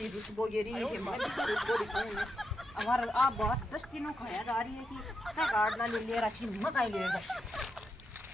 बेटी रुतबो गिरी है मैं भी रुतबो दिखाऊं ना हमारा आप बात दस्ती नो खाया जा रही है कि सा गाड़ ना ले राशि मत आई ले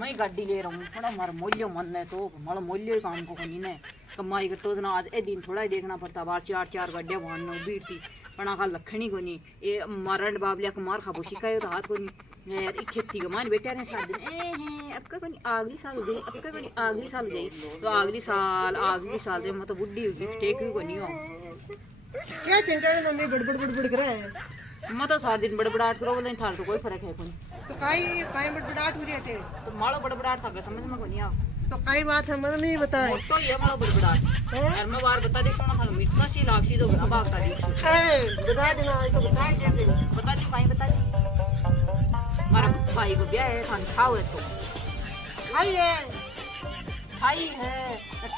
मैं गाड़ी ले रहा हूँ थोड़ा हमारा मूल्य मन है तो हमारा मूल्य ही काम को नहीं ने कमाई करते तो ना आज ए दिन थोड़ा ही देखना पड़ता बार चार चार गड्ढे भाड़ना बीट थी पण का लखनी को नहीं ये मरण बाबलिया को मार खाबो शिकाय तो हाथ को नहीं यार खेती कमान बेटा ने साथ दिन ए है अब का कोनी अगली साल हो जाई अब का कोनी अगली साल हो जाई तो अगली साल में तो बुड्ढी होगी टेक को नहीं हो क्या चिंता है मम्मी बड़बड़ कर रहा है मैं तो सारा दिन बड़बड़ाहट करो बोले थार तो कोई फर्क है कोनी तो काई बड़बड़ाहट हो रही है तेरे तो मालो बड़बड़ाहट था समझ में को नहीं आ तो कई बात है मतलब नहीं बताए तो ये मालो बड़बड़ाहट यार मैं बार बता दे कौन था मिर्चा सी लाक्षी तो बड़ा भागता दी बता देना तो बता दे भाई बता दे मारा भाई को ब्याह है खान खाओ है तो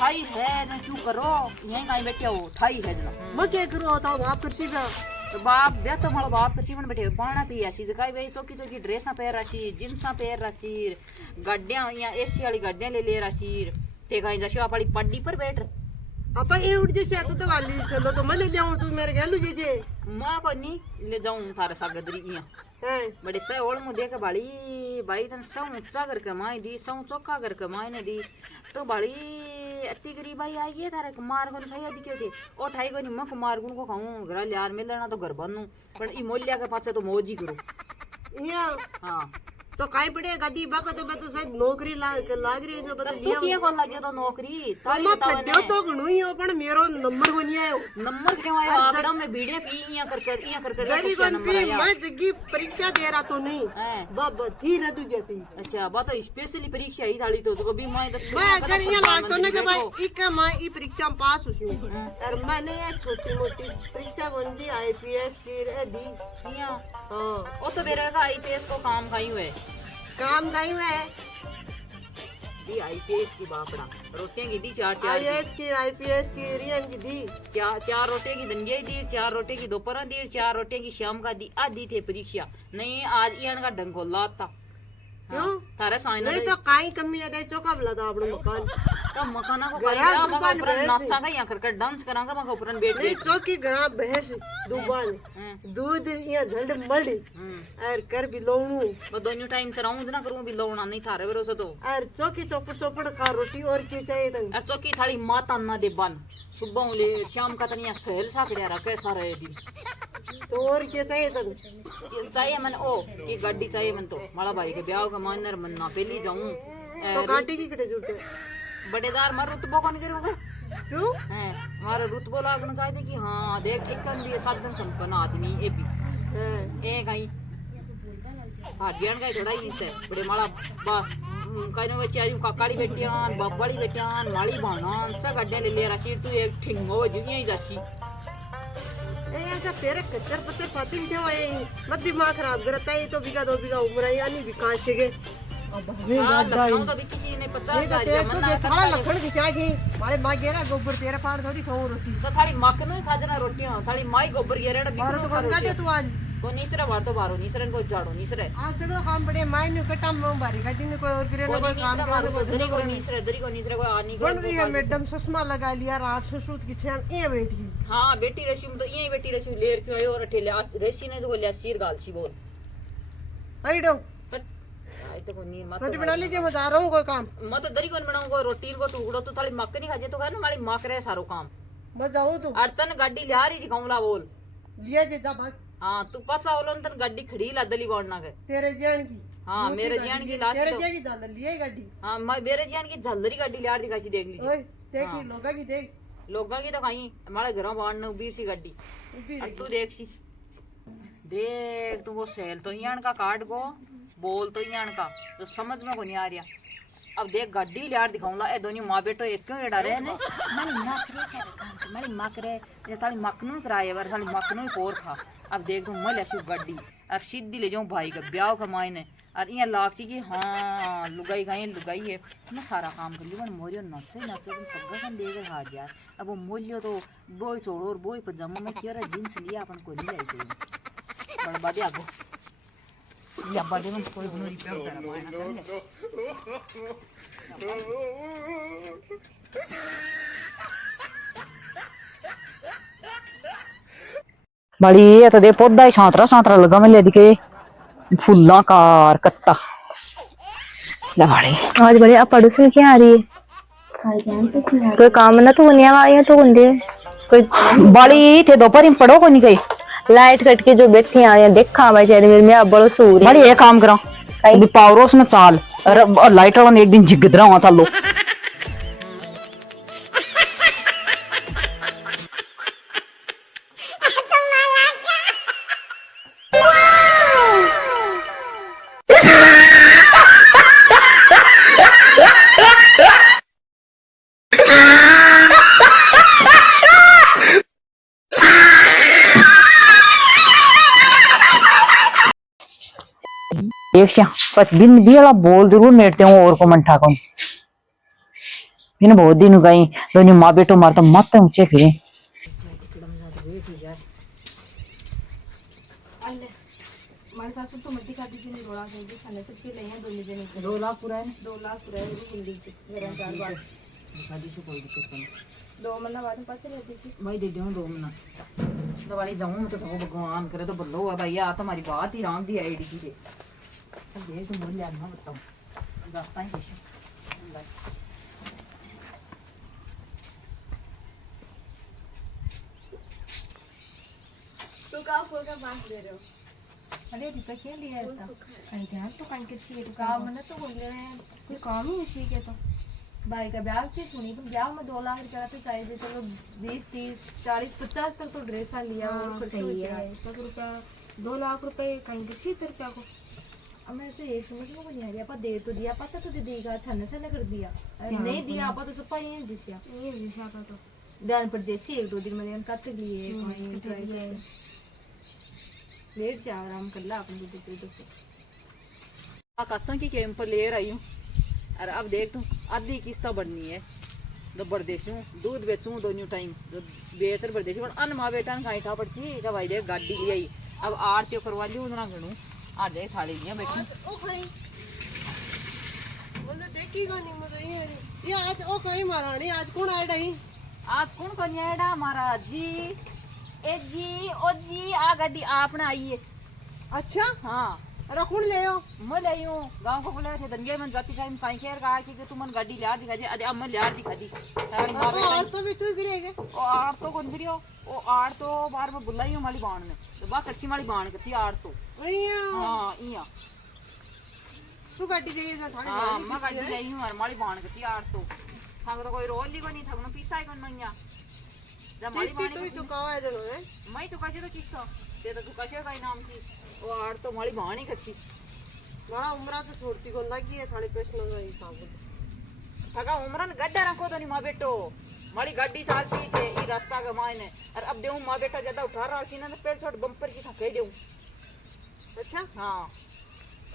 थाई है ना क्यों करो यहीं कहीं बैठे हो थाई है ना मैं क्या करूँ बताओ आप कर सीधा तो बाप दे तो मारो बाप का जीवन बैठे पाना पी ऐसी जगह भाई चौकी चौकी ड्रेसा पहन राशी जींसा पहन राशी गड्डियां या एसी वाली गड्डियां ले राशी ते कहीं जैसे आप वाली पड्डी पर बैठ अपा ये उठ जैसे तू तो वाली चलो तो मैं ले जाऊं तू मेरे गेलू जे मैं को नहीं ले जाऊं थारे सागदरी इया बड़े से ओल मु देख बाड़ी भाई तन सौ ऊंचा करके माई दी सौ चौका करके माई ने दी तो बाड़ी अति गरीब भाई आई है थारे कुमार को खाई दी क्यों थे ओ ठाई को नहीं मैं कुमार गुण को खाऊं घर यार मिल लेना तो घर बनूं पर ई मोलिया के पाछे तो मौज ही करो इया हां तो काई पड़े गाड़ी बाको तो मैं तो शायद नौकरी लाग रही है जो बता लिया तू किया को लगे तो नौकरी ताली बताओ तो घणो ही हो पण मेरो नंबर को नहीं आयो नंबर क्यों आयो आपड़ा में बीड़े पी इया कर वेरी गुड पी मैं जगी परीक्षा दे रहा तो नहीं बाबा थी रे तू जाती अच्छा बा तो स्पेशली परीक्षा ही थाली तो कभी मैं अगर ये लाग तो नहीं कि भाई ई के मैं ई परीक्षा में पास हुई और मैंने ये छोटी मोटी परीक्षा बंदी आईपीएस की रे दी इया हां ओ तो मेरे का आईपीएस को काम खाई हुए काम नहीं है दी आईपीएस की बापड़ा रोटियां की दी चार आईपीएस की रियन की दी चार रोटियां की दंडिया दी चार रोटियां की दोपहर दी चार रोटियां की शाम का दी आधी थे परीक्षा नहीं आज ईन का ढंग खोला था क्यों थारे साइन नहीं तो काई कमी है चौका बला था अपने मकान तो मकाना को काई मका ऊपर नाचा का या करके डांस करांगा मका ऊपर बैठ नहीं चौकी घरा भैंस दुबान दूध या झंड मड़ी और कर भी लोणू मैं दोनों टाइम से रहूं ना करूं भी लोणा नहीं थारे भरोसे तो और चौकी चौपड़ का रोटी और की चाहिए तंग और चौकी थाली माता ना दे बन सुबह ले शाम का तनिया सहल साकड़िया रखे सारे दी तो और क्या चाहिए तंग चाहिए मन ओ ये गाड़ी चाहिए मन तो माला भाई के ब्याह का मानर मन ना पहली जाऊं तो गाड़ी की कटे जुटे बड़ेदार मार रुतबो कौन करोगे क्यों है हमारा रुतबो लागना चाहिए कि हां देख एक कम भी साधन संपन्न आदमी ए भी ए कहीं हाजियान का थोड़ा ही से बड़े माला बा कहीं वो चारी काकाली बेटियां बब्बाली बेटियां माली बाणान सब गड्डे ले राशि तू एक ठिंगो जुगियां ही जासी ए ऐसा तेरे कच्चर पत्ते पाती क्यों है मत दिमाग खराब करता है तो बिगा 2 बिगा उम्र है यानी विकास है अब हां लखनऊ तो भी किसी ने 50 तो थोड़ा लखन खिंचाएगी मारे मां गेरा गोबर तेरे पार थोड़ी खाओ रोटी तो थाली मक्क नो खाजना रोटियां थाली माई गोबर गेरेड़ा बारो तो काटे तू आज को नीसरा बार तो बारो नीसरन को झाड़ो नीसरे आज सगळं काम पड़े माई ने कटा में बारी गाड़ी ने कोई और करे ना कोई काम करे को दरी को नीसरे को आनी बन रही है मैडम चश्मा लगा लिया रात से सूत की छान ए बैठ गई हां बेटी रश्मि तो यही बेटी रश्मि लेर के आयो और अठेले रेसी ने तो बोलिया सिर गालसी बोल आइडो आई तो को नी मत रोटी बना लीजिए मैं जा रहा हूं कोई काम मैं तो दरी को बनाऊंगा रोटी को टुकड़ो तो थाली मक्क नहीं खाजे तो कहना मारी मां करे सारो काम मैं जाऊं तू अरतन गाड़ी ले आ रही दिखाऊंगा बोल लिया जे जा भाग हां तू पचा ओलन तन गाड़ी खड़ी लदली बोलना के तेरे जान की हां मेरे जान की लाश तेरे जान की दाल लिए गाड़ी हां मैं मेरे जान की झल्लरी गाड़ी ले आ रही दिखासी देख लीजिए ओए देख ली लोगा की देख लोगा की तो कहीं हमारे घरों बाहर न उबी सी गाड़ी तू देख सी देख तू वो सेल तो यान का कार्ड को बोल तो यान का तो समझ में को नहीं आ रहा अब देख गाड़ी लियार दिखाऊंगा ए दोनों मां बेटो एक क्यों एड़ा रहे ने मारी नखरे चल काम मारी मकरे ये ताली मकनू कराए वर ताली मकनू पोर खा अब देख तू मले सु गाड़ी अब सीधी ले जाऊं भाई का ब्याह का मायने और यहाँ लाक्षी की हाँ लुगाई खाई लुगाई है मैं सारा काम कर लिया मोरियो नचे नचे तुम पग्गा सन देकर हार यार अब वो मोलियो तो बोई छोड़ो और बोई पजामा में क्या जींस लिया अपन को नहीं लाई चाहिए बर्बादी आगो या बादे में कोई भी रिपेयर करा मायना कर ले। बड़ी ये तो दे पौधा ही सांतरा सांतरा लगा मैं ले के फुल्ला कार कत्ता ले बड़ी आज बड़े अब पड़ोस में क्या आ रही है? कोई काम ना तो नहीं आया तो कुंडे कोई बड़ी थे दोपहर में पढ़ो को नहीं गई लाइट कट के जो बैठे आए देखा भाई शायद मेरे में अब बड़ो सूर बड़ी ये काम करा अभी पावरोस में चाल और लाइट वाला एक दिन जिगदरा वहां चालो एक से पर बिन दिया बोल जरूर मेटते हूँ और को मंठा को बिन बहुत दिन हो गई दोनों माँ बेटो मार तो मत ऊंचे फिरे हमारे सासू तो मट्टी खाती थी नहीं रोड़ा के खाने से के लिए दोनों जने 2 लाख पूरा है 2 लाख पूरा है हिंदी से मेरा 4 बार शादी से कोई दिक्कत नहीं 2 महीना बाद में पास रहती थी भाई दे दूँ 2 महीना तो वाली जाऊँ तो भगवान करे तो बल्लो है भैया तुम्हारी बात ही राम दी आईडी की दे अब देख तुम बोल यार ना बताओ रास्ता ही कैसे तो का फूल का बांध दे रहे हो अरे दीपक क्या लिया था कहीं ध्यान तो कहीं किसी के काम में तो बोल रहे हैं कोई काम ही इसी के तो भाई का ब्याह की सुनी तो ब्याह में 2 लाख रुपया तो चाहिए चलो 20 30 40 50 तक तो ड्रेस लिया और सही है तक रुपया 2 लाख रुपए कहीं किसी रुपया को अब मैं तो एक समझ में नहीं आ रही आपा दे तो दिया पाचा तो दे देगा छन्ने छन्ने कर दिया नहीं दिया आपा तो सब ये जिसिया का तो ध्यान पर जैसे 1-2 दिन में कट लिए लेट से आराम कर ला अपन दूध कसम की कैंप पर ले रही हूँ अरे अब देख तू आधी किस्त बढ़नी है तो बरदेशू दूध बेचूं दोनों टाइम तो बेचर बरदेशू अन माँ बेटा ने खाई ठा पड़ी जब भाई देख गाड़ी ले आई अब आरती करवा ली उतना घणू आ देख थाली लिया बैठी ओ भाई मुझे देखी को नहीं मुझे ये आज ओ कहीं महारानी आज कौन आया नहीं आज कौन कौन आएगा महाराज जी ए जी ओ जी आ गाड़ी आपने आई है अच्छा हाँ अरे कौन ले हो मैं ले हूँ गांव को बोले थे दंगे में जाती टाइम काई केर कहा कि तू मन गाड़ी लिया दिखा दे अरे अब मैं लिया दिखा दी और तो भी तू गिरेगे ओ आड़ तो कौन गिरियो ओ आड़ तो बार में बुलाई हूँ माली बाण में तो बा करसी माली बाण करसी आड़ तो हाँ इया तू गाड़ी चाहिए ना थाने हाँ मैं गाड़ी लाई हूँ और माली बाण करसी आड़ तो थक तो कोई रोल ली को नहीं थक ना पीसा कौन मैया जब माली बाण तू तो कावा है जनो है मैं तो कैसे तो किस्सा ते तो कैसे का नाम थी वो आड़ तो माली बाण ही करसी बड़ा उम्र तो छोड़ती को लगी है थाने प्रश्न का हिसाब थका उम्रन गड्ढा रखो तो नहीं माँ बेटो मारी गाड़ी चाल सी के ई रास्ता के मायने और अब देऊं माँ बेटा ज्यादा उठा रहा सी ना तो पहले छोड़ बम्पर की थके देऊं अच्छा हाँ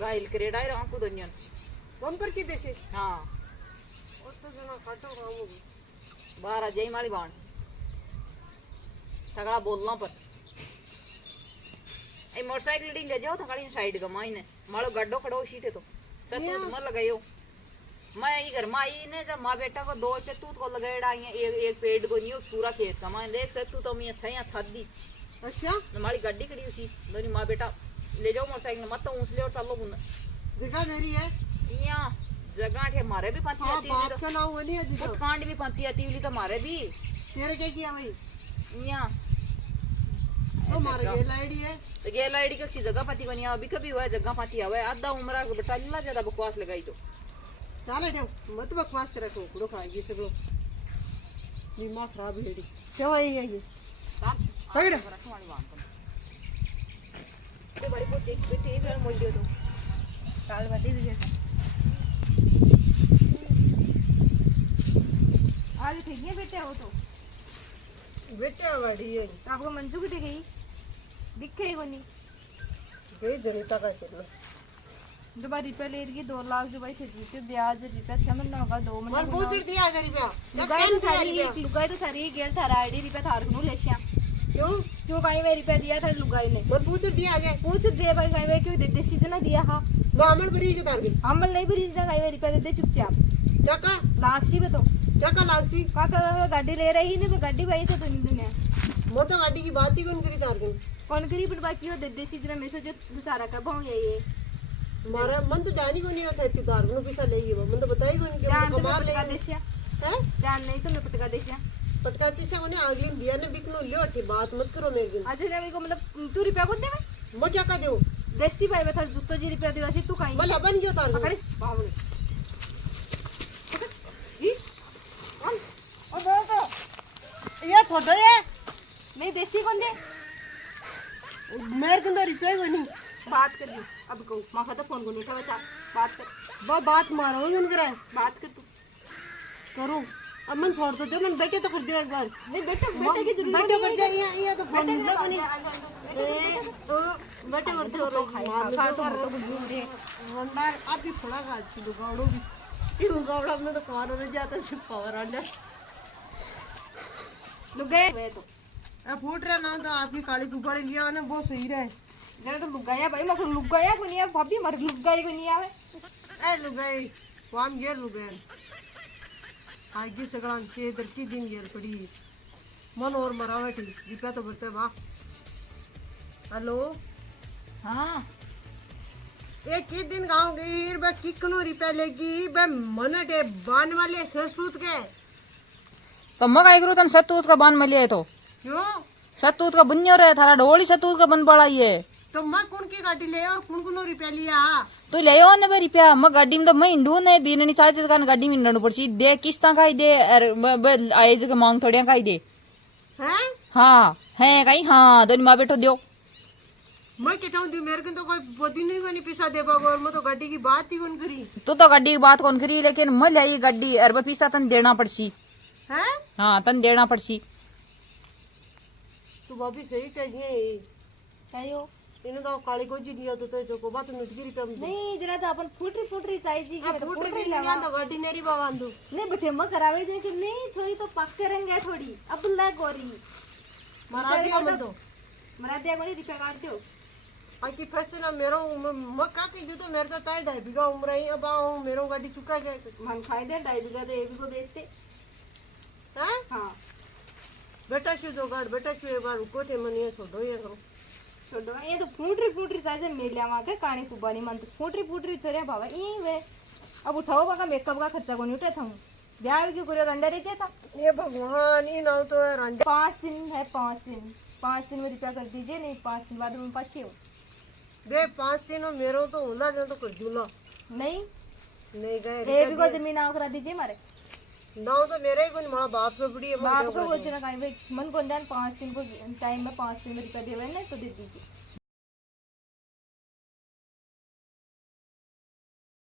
गाइल करेड़ा ही रहा को दुनिया बम्पर की देशे हाँ और तो जना काटो काम होगी बाहर आ जाई मारी बाण थकड़ा बोलना पर ए मोटरसाइकिल डी ले जाओ थकड़ी साइड का मायने मारो गड्ढो खड़ो सीटे तो सब तो मर लगायो मैं ये घर में आई ने जब माँ बेटा को 2 से तूत को लगाएड़ा एक पेड़ को नहीं पूरा खेत का मैं देख सकती तो मैं अच्छा यहाँ छत दी अच्छा हमारी गाड़ी खड़ी उसी दोनों माँ बेटा ले जाओ मोटरसाइकिल मत तो ऊँच ले और चलो जगह मेरी है यहाँ जगह थे मारे भी पंती आती है बाप का नाम वो नहीं है तो कांड भी पंती आती हुई तो मारे भी तेरे क्या किया भाई यहाँ तो मारे गेल आईडी है तो गेल आईडी का किसी जगह पाती को नहीं अभी कभी हुआ है जगह पाती हुआ है आधा उम्र बेटा ला ज्यादा बकवास लगाई तो चाले दे मत बकवास करे तो कुड़ो खाएगी सगलो दिमाग खराब है डी क्यों आई है ये पकड़ तो बड़ी को देख बेटे फिर मोल दियो तो काल बदे दे आज ठीक है बेटे हो तो बेटे वाड़ी है तो आपको मंजू किटे गई दिखे ही कोनी गई जरूरत का चलो जो भाई रुपया ले रही 2 लाख जो भाई थे जीते ब्याज रुपया 6 महीना होगा 2 और महीना पूछ दिया गरीब लुगाई तो थारी गेल थारा आईडी रुपया थार को लेशिया क्यों क्यों कहीं में रुपया दिया था लुगाई ने और पूछ दिया आगे पूछ दे भाई कहीं में क्यों देते सीजन दिया हां लो अमल करी के तार अमल नहीं भी जा कहीं में रुपया देते चुपचाप चका लाक्षी में तो चका लाक्षी काका गाड़ी ले रही ने तो गाड़ी भाई तो दुनिया मैं तो गाड़ी की बात ही कौन करी तार कन कौन करी पर बाकी हो दे देसी जना में जो सारा का भाव ये मारा मन तो जानी को नहीं होता है तार कन पैसा ले ये मन तो बताई कौन के ध्यान तो कमार ले पटका देसिया हैं ध्यान नहीं तो मैं पटका देसिया पटकाती से उन्हें अगली दिया ने बिकनो लियो ठी बात मत करो मेरे दिन आज जब को मतलब तू रुपया को दे मैं क्या कर दूं देसी भाई मैं थार तो जी रुपया देवासी तू काई मैं लबन जो तार पकड़ बावले इस ओ दो ये छोटो ये नहीं देसी कौन दे मेरे को तो रिपेयर बनी बात कर ली अब को मां का तो फोन को नहीं उठा बचा बात कर बा बात मारो मन करे बात कर तू करूं अब मन छोड़ दो जो मन बेटे तो कर दियो एक बार नहीं बेटे बेटे की जरूरत बेटे कर जाए ये तो फोन मिला को नहीं बेटे कर दियो तो खाई खा तो मोटो को घूम रे वंडार आप भी थोड़ा का चुदो गावड़ो भी ये गावड़ा में तो कार हो जाता है पावर अंडा लुक गए वे तो अब फूट रहा ना तो आपकी काली कुपाड़ी लिया ना बहुत सही रहे जरा तो लुक गया भाई मैं लुक गया को नहीं है भाभी मर लुक गई को नहीं आवे ए लुगाई वाम गिर लुगाई आगे सगळा से इधर की दिन गिर पड़ी मन और मरावटी दीपा तो बरते बा हेलो हां एक ही दिन गाँव गई बे किकनो रिपे लेगी बे मनटे बान वाले ससूत के तो मैं काय करूँ तन सतूत का बान मिले तो क्यों सतूत का बनियो रहे थारा ढोली सतूत का बन पड़ा ये तो मैं कौन की गाड़ी ले और कौन कौन रिपे लिया तू ले आओ ना रुपया मैं गाड़ी में तो मैं इंडू ने बीननी चाहते कान गाड़ी में इंडू पड़सी दे किस्ता खाई दे आए जगह मांग थोड़िया खाई दे हैं हाँ है कहीं हाँ दोनों माँ बैठो दियो मैं कहता हूँ मेरे को तो कोई पति नहीं को नहीं पैसा दे पाओगे और मैं तो गाड़ी की बात ही कौन करी तू तो गाड़ी की बात कौन करी लेकिन मैं ले आई गाड़ी अरे पैसा तन देना पड़सी हैं हाँ तन देना पड़सी तू भाभी सही कह दिए चाहिए इन्हें तो काली को जी लिया तो जो को बात नुटगिरी कम दी नहीं जरा तो अपन फुटरी चाहिए जी के फूट फुटरी रही लगा नहीं तो गाड़ी नेरी बाबांदू नहीं बेटे मैं करावे जे कि नहीं छोरी तो पक्के रंग है थोड़ी अब ला गोरी मरा दिया मैं तो मरा दिया गोरी रुपया काट दो आकी फैसे ना मेरो मैं का की जो तो मेरे तो ताई ढाई बीघा उम्र ही अब आऊं मेरो गाड़ी चुका गया मन खाई दे 2.5 बीघा तो एक को बेचते हैं हाँ बेटा छू दो गाड़ बेटा छू एक बार रुको थे मन ये छोड़ो ये करो छोड़ो ये तो फुटरी चाहिए मिलिया वहां के कानी कुबानी मन तो फुटरी छोरे बाबा ये वे अब उठाओ बाका मेकअप का खर्चा को नहीं उठे था ब्याह क्यों करे रंडा रे था ये भगवान ही ना तो है रंडा 5 दिन है 5 दिन में रुपया कर दीजिए नहीं 5 दिन बाद में पाछे हो बे 5 दिन में मेरो तो होला जा तो कर दूला नहीं नहीं गए एक को जमीन आओ करा दीजिए मारे ना तो मेरा ही कोई मारा बाप पे पड़ी है बाप को बोलना कहीं भाई मन को ध्यान 5 दिन को टाइम में 5 दिन में रुपया देवे ना तो दे दीजिए